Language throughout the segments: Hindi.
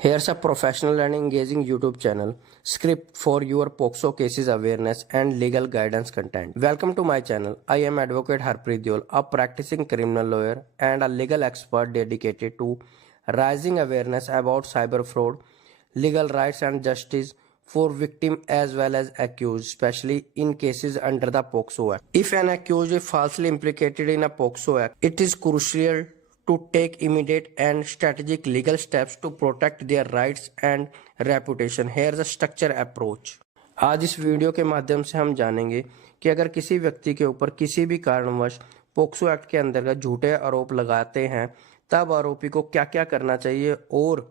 Here's a professional and engaging YouTube channel, script for your POCSO cases awareness and legal guidance content. Welcome to my channel. I am Advocate Harpreet Deol, a practicing criminal lawyer and a legal expert dedicated to raising awareness about cyber fraud, legal rights and justice for victim as well as accused, especially in cases under the POCSO Act. If an accused is falsely implicated in a POCSO Act, it is crucial to take immediate and strategic legal steps to protect their rights and reputation. Here's a structure approach. आज इस वीडियो के माध्यम से हम जानेंगे कि अगर किसी व्यक्ति के ऊपर किसी भी कारणवश पोक्सो एक्ट के अंतर्गत झूठे आरोप लगाते हैं तब आरोपी को क्या क्या करना चाहिए, और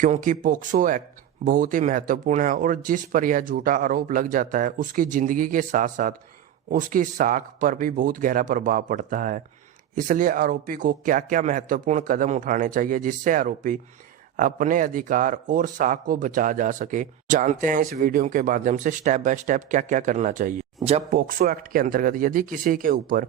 क्योंकि पोक्सो एक्ट बहुत ही महत्वपूर्ण है और जिस पर यह झूठा आरोप लग जाता है उसकी जिंदगी के साथ साथ उसकी साख पर भी बहुत गहरा प्रभाव पड़ता है। इसलिए आरोपी को क्या क्या महत्वपूर्ण कदम उठाने चाहिए जिससे आरोपी अपने अधिकार और साख को बचा जा सके, जानते हैं इस वीडियो के माध्यम से स्टेप बाय स्टेप क्या क्या करना चाहिए। जब पोक्सो एक्ट के अंतर्गत यदि किसी के ऊपर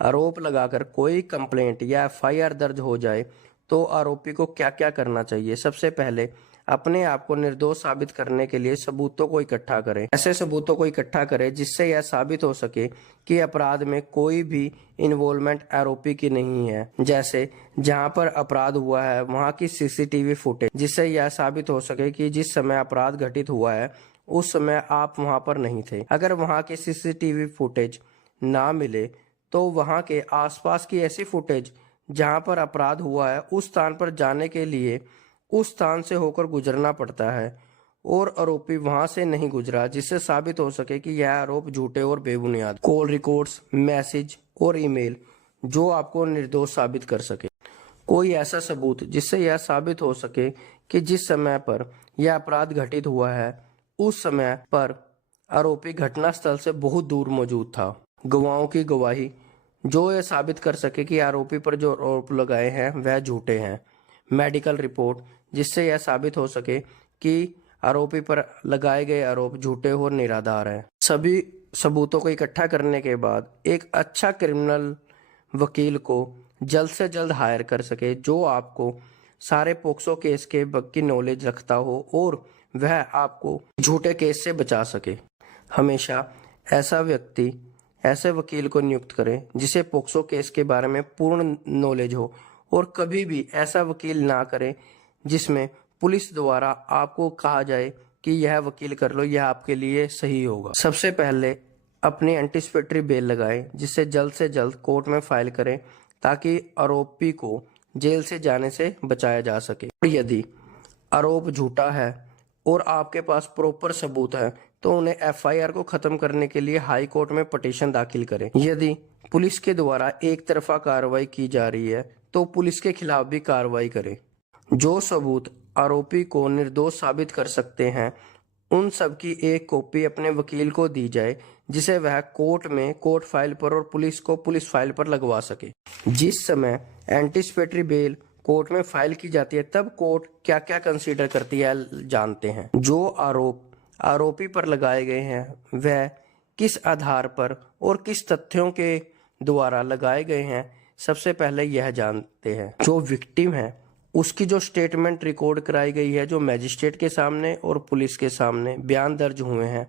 आरोप लगाकर कोई कंप्लेंट या एफआईआर दर्ज हो जाए तो आरोपी को क्या क्या करना चाहिए। सबसे पहले अपने आप को निर्दोष साबित करने के लिए सबूतों को इकट्ठा करें। ऐसे सबूतों को इकट्ठा करें जिससे यह साबित हो सके कि अपराध में कोई भी इन्वॉल्वमेंट आरोपी की नहीं है। जैसे जहां पर अपराध हुआ है वहां की सीसीटीवी फुटेज, जिससे यह साबित हो सके कि जिस समय अपराध घटित हुआ है उस समय आप वहां पर नहीं थे। अगर वहां की सीसीटीवी फुटेज ना मिले तो वहां के आसपास की ऐसी फुटेज जहां पर अपराध हुआ है उस स्थान पर जाने के लिए उस स्थान से होकर गुजरना पड़ता है और आरोपी वहां से नहीं गुजरा, जिससे साबित हो सके कि यह आरोप झूठे और बेबुनियाद। कॉल रिकॉर्ड्स, मैसेज और ईमेल जो आपको निर्दोष साबित कर सके। कोई ऐसा सबूत जिससे यह साबित हो सके कि जिस समय पर यह अपराध घटित हुआ है उस समय पर आरोपी घटनास्थल से बहुत दूर मौजूद था। गवाहों की गवाही जो यह साबित कर सके कि आरोपी पर जो आरोप लगाए हैं वह झूठे हैं। मेडिकल रिपोर्ट जिससे यह साबित हो सके कि आरोपी पर लगाए गए आरोप झूठे और निराधार हैं। सभी सबूतों को इकट्ठा करने के बाद एक अच्छा क्रिमिनल वकील को जल्द से जल्द हायर कर सके जो आपको सारे पोक्सो केस के की नॉलेज रखता हो और वह आपको झूठे केस से बचा सके। हमेशा ऐसे वकील को नियुक्त करें जिसे पोक्सो केस के बारे में पूर्ण नॉलेज हो, और कभी भी ऐसा वकील ना करें जिसमें पुलिस द्वारा आपको कहा जाए कि यह वकील कर लो, यह आपके लिए सही होगा। सबसे पहले अपनी एंटीसिपेटरी बेल लगाएं जिससे जल्द से जल्द कोर्ट में फाइल करें ताकि आरोपी को जेल से जाने से बचाया जा सके। और यदि आरोप झूठा है और आपके पास प्रॉपर सबूत है तो उन्हें एफआईआर को खत्म करने के लिए हाई कोर्ट में पिटीशन दाखिल करें। यदि पुलिस के द्वारा एक तरफा कार्रवाई की जा रही है तो पुलिस के खिलाफ भी कार्रवाई करें। जो सबूत आरोपी को निर्दोष साबित कर सकते हैं उन सब की एक कॉपी अपने वकील को दी जाए जिसे वह कोर्ट में कोर्ट फाइल पर और पुलिस को पुलिस फाइल पर लगवा सके। जिस समय एंटीसिपेटरी बेल कोर्ट में फाइल की जाती है तब कोर्ट क्या क्या कंसीडर करती है जानते हैं। जो आरोप आरोपी पर लगाए गए हैं वह किस आधार पर और किस तथ्यों के द्वारा लगाए गए हैं सबसे पहले यह जानते हैं। जो विक्टिम है उसकी जो स्टेटमेंट रिकॉर्ड कराई गई है, जो मैजिस्ट्रेट के सामने और पुलिस के सामने बयान दर्ज हुए हैं,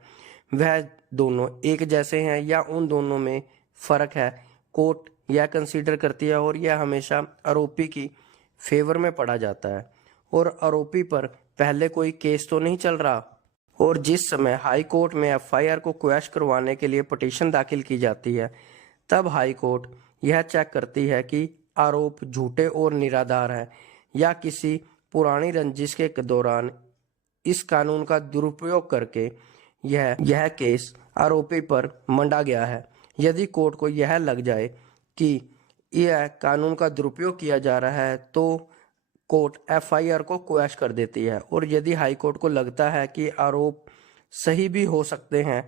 वह दोनों एक जैसे हैं या उन दोनों में फर्क है, कोर्ट यह कंसीडर करती है और यह हमेशा आरोपी की फेवर में पढ़ा जाता है। और आरोपी पर पहले कोई केस तो नहीं चल रहा, और जिस समय हाई कोर्ट में एफआईआर को क्वैश करवाने के लिए पिटीशन दाखिल की जाती है तब हाई कोर्ट यह चेक करती है कि आरोप झूठे और निराधार है या किसी पुरानी रंजिश के दौरान इस कानून का दुरुपयोग करके यह केस आरोपी पर मंडा गया है। यदि कोर्ट को यह लग जाए कि यह कानून का दुरुपयोग किया जा रहा है तो कोर्ट एफआईआर को क्वैश कर देती है, और यदि हाई कोर्ट को लगता है कि आरोप सही भी हो सकते हैं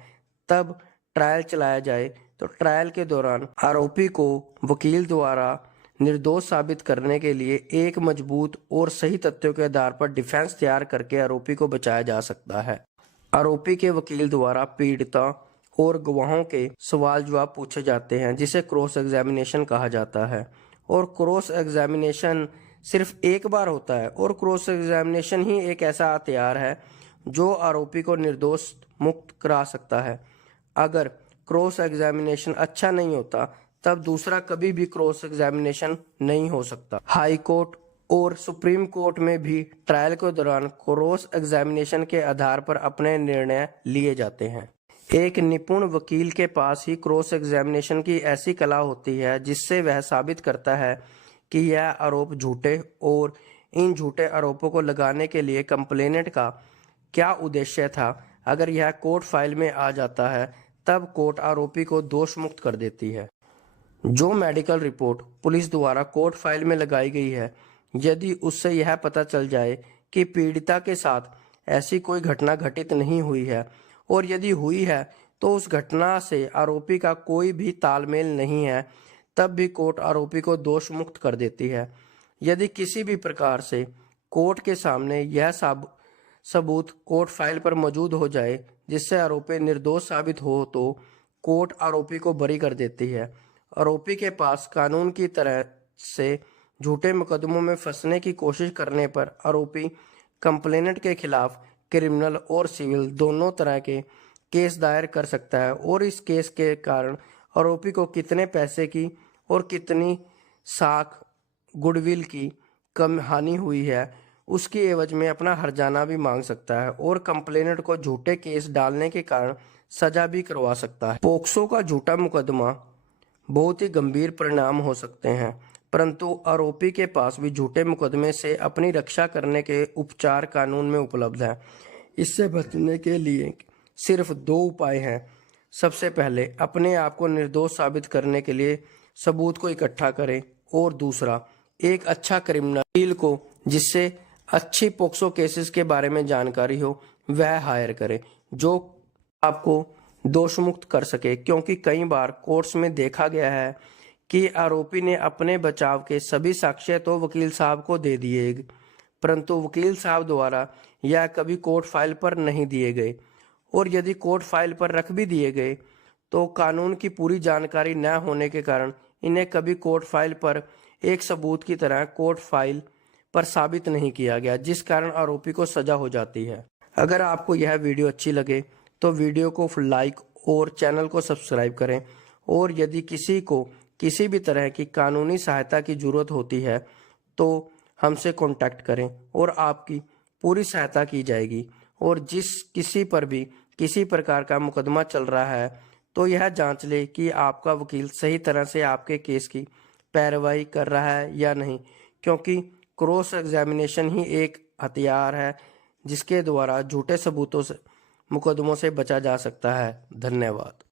तब ट्रायल चलाया जाए। तो ट्रायल के दौरान आरोपी को वकील द्वारा निर्दोष साबित करने के लिए एक मजबूत और सही तथ्यों के आधार पर डिफेंस तैयार करके आरोपी को बचाया जा सकता है। आरोपी के वकील द्वारा पीड़िता और गवाहों के सवाल जवाब पूछे जाते हैं जिसे क्रॉस एग्जामिनेशन कहा जाता है, और क्रॉस एग्जामिनेशन सिर्फ एक बार होता है और क्रॉस एग्जामिनेशन ही एक ऐसा हथियार है जो आरोपी को निर्दोष मुक्त करा सकता है। अगर क्रॉस एग्जामिनेशन अच्छा नहीं होता तब दूसरा कभी भी क्रॉस एग्जामिनेशन नहीं हो सकता। हाई कोर्ट और सुप्रीम कोर्ट में भी ट्रायल के दौरान क्रॉस एग्जामिनेशन के आधार पर अपने निर्णय लिए जाते हैं। एक निपुण वकील के पास ही क्रॉस एग्जामिनेशन की ऐसी कला होती है जिससे वह साबित करता है कि यह आरोप झूठे और इन झूठे आरोपों को लगाने के लिए कंप्लेनेंट का क्या उद्देश्य था। अगर यह कोर्ट फाइल में आ जाता है तब कोर्ट आरोपी को दोष मुक्त कर देती है। जो मेडिकल रिपोर्ट पुलिस द्वारा कोर्ट फाइल में लगाई गई है, यदि उससे यह पता चल जाए कि पीड़िता के साथ ऐसी कोई घटना घटित नहीं हुई है और यदि हुई है तो उस घटना से आरोपी का कोई भी तालमेल नहीं है, तब भी कोर्ट आरोपी को दोष मुक्त कर देती है। यदि किसी भी प्रकार से कोर्ट के सामने यह सबूत कोर्ट फाइल पर मौजूद हो जाए जिससे आरोपी निर्दोष साबित हो तो कोर्ट आरोपी को बरी कर देती है। आरोपी के पास कानून की तरह से झूठे मुकदमों में फंसने की कोशिश करने पर आरोपी कंप्लेनेंट के खिलाफ क्रिमिनल और सिविल दोनों तरह के केस दायर कर सकता है और इस केस के कारण आरोपी को कितने पैसे की और कितनी साख गुडविल की कम हानि हुई है उसकी एवज में अपना हर्जाना भी मांग सकता है और कंप्लेनेंट को झूठे केस डालने के कारण सजा भी करवा सकता है। पोक्सो का झूठा मुकदमा बहुत ही गंभीर परिणाम हो सकते हैं, परंतु आरोपी के पास भी झूठे मुकदमे से अपनी रक्षा करने के उपचार कानून में उपलब्ध है। इससे बचने के लिए सिर्फ दो उपाय हैं। सबसे पहले अपने आप को निर्दोष साबित करने के लिए सबूत को इकट्ठा करें और दूसरा एक अच्छा क्रिमिनल वकील को जिससे अच्छी पोक्सो केसेस के बारे में जानकारी हो वह हायर करें जो आपको दोष मुक्त कर सके, क्योंकि कई बार कोर्ट्स में देखा गया है कि आरोपी ने अपने बचाव के सभी साक्ष्य तो वकील साहब को दे दिए परंतु वकील साहब द्वारा यह कभी कोर्ट फाइल पर नहीं दिए गए और यदि कोर्ट फाइल पर रख भी दिए गए तो कानून की पूरी जानकारी न होने के कारण इन्हें कभी कोर्ट फाइल पर एक सबूत की तरह कोर्ट फाइल पर साबित नहीं किया गया, जिस कारण आरोपी को सजा हो जाती है। अगर आपको यह वीडियो अच्छी लगे तो वीडियो को लाइक और चैनल को सब्सक्राइब करें और यदि किसी को किसी भी तरह की कानूनी सहायता की जरूरत होती है तो हमसे कांटेक्ट करें और आपकी पूरी सहायता की जाएगी। और जिस किसी पर भी किसी प्रकार का मुकदमा चल रहा है तो यह जांच ले कि आपका वकील सही तरह से आपके केस की पैरवाई कर रहा है या नहीं, क्योंकि क्रॉस एग्जामिनेशन ही एक हथियार है जिसके द्वारा झूठे सबूतों से मुकदमों से बचा जा सकता है। धन्यवाद।